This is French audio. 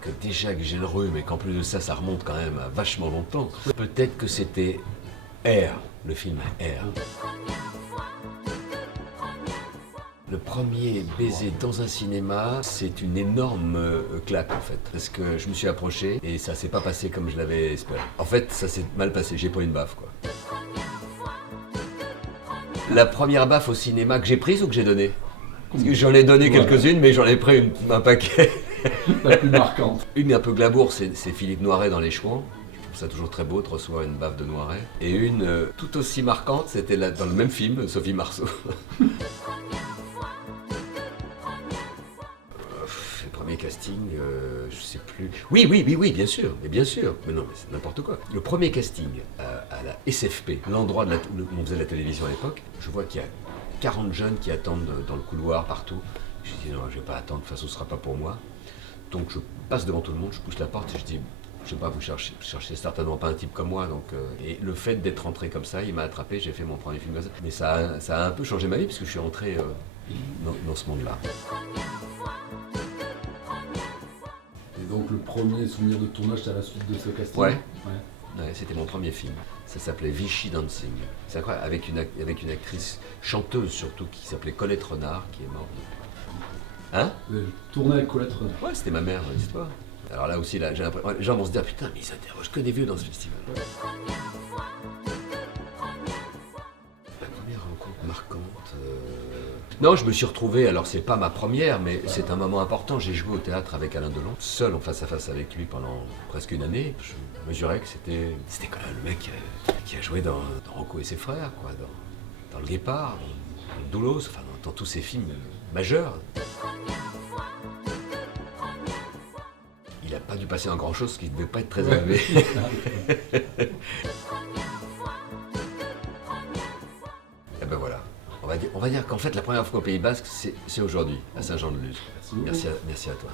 que déjà que j'ai le rhume et qu'en plus de ça, ça remonte quand même à vachement longtemps. Peut-être que c'était Air, le film Air. Le premier baiser dans un cinéma, c'est une énorme claque en fait. Parce que je me suis approché et ça s'est pas passé comme je l'avais espéré. En fait, ça s'est mal passé, j'ai pris une baffe quoi. La première baffe au cinéma que j'ai prise ou que j'ai donnée? Parce que j'en ai donné quelques-unes, mais j'en ai pris un paquet. La plus marquante. Une un peu glamour, c'est Philippe Noiret dans Les Chouans. Je trouve ça toujours très beau de recevoir une baffe de Noiret. Et une tout aussi marquante, c'était dans le même film, Sophie Marceau. Le premier casting, je sais plus. Oui, bien sûr, bien sûr. Mais non, mais c'est n'importe quoi. Le premier casting à la SFP, l'endroit où on faisait la télévision à l'époque, je vois qu'il y a 40 jeunes qui attendent dans le couloir partout. Je dis non, je vais pas attendre, de toute façon ce sera pas pour moi. Donc je passe devant tout le monde, je pousse la porte et je dis, je sais pas, vous cherchez certainement pas un type comme moi. Donc, et le fait d'être rentré comme ça, il m'a attrapé, j'ai fait mon premier film comme ça. Mais ça a un peu changé ma vie parce que je suis rentré dans ce monde-là. Et donc le premier souvenir de tournage, c'est à la suite de ce casting? Ouais. Ouais, c'était mon premier film. Ça s'appelait Vichy Dancing. C'est incroyable, avec une actrice chanteuse surtout qui s'appelait Colette Renard, qui est morte. Hein? Vous avez tourné avec Colette Renard? Ouais, c'était ma mère, l'histoire. Alors là aussi, là, j'ai l'impression, les gens vont se dire putain, mais ils s'interrogent que des vieux dans ce festival. La première rencontre marquante. Non, je me suis retrouvé, alors c'est pas ma première, mais c'est un moment important. J'ai joué au théâtre avec Alain Delon, seul en face à face avec lui pendant presque une année. Je mesurais que c'était quand même le mec qui a joué dans Rocco et ses frères, quoi, dans Le Guépard, dans Doulos, enfin dans tous ces films majeurs. Il n'a pas dû passer un grand chose, ce qui ne devait pas être très élevé. Et ben voilà. On va dire qu'en fait, la première fois au Pays Basque, c'est aujourd'hui, à Saint-Jean-de-Luz. Merci à toi.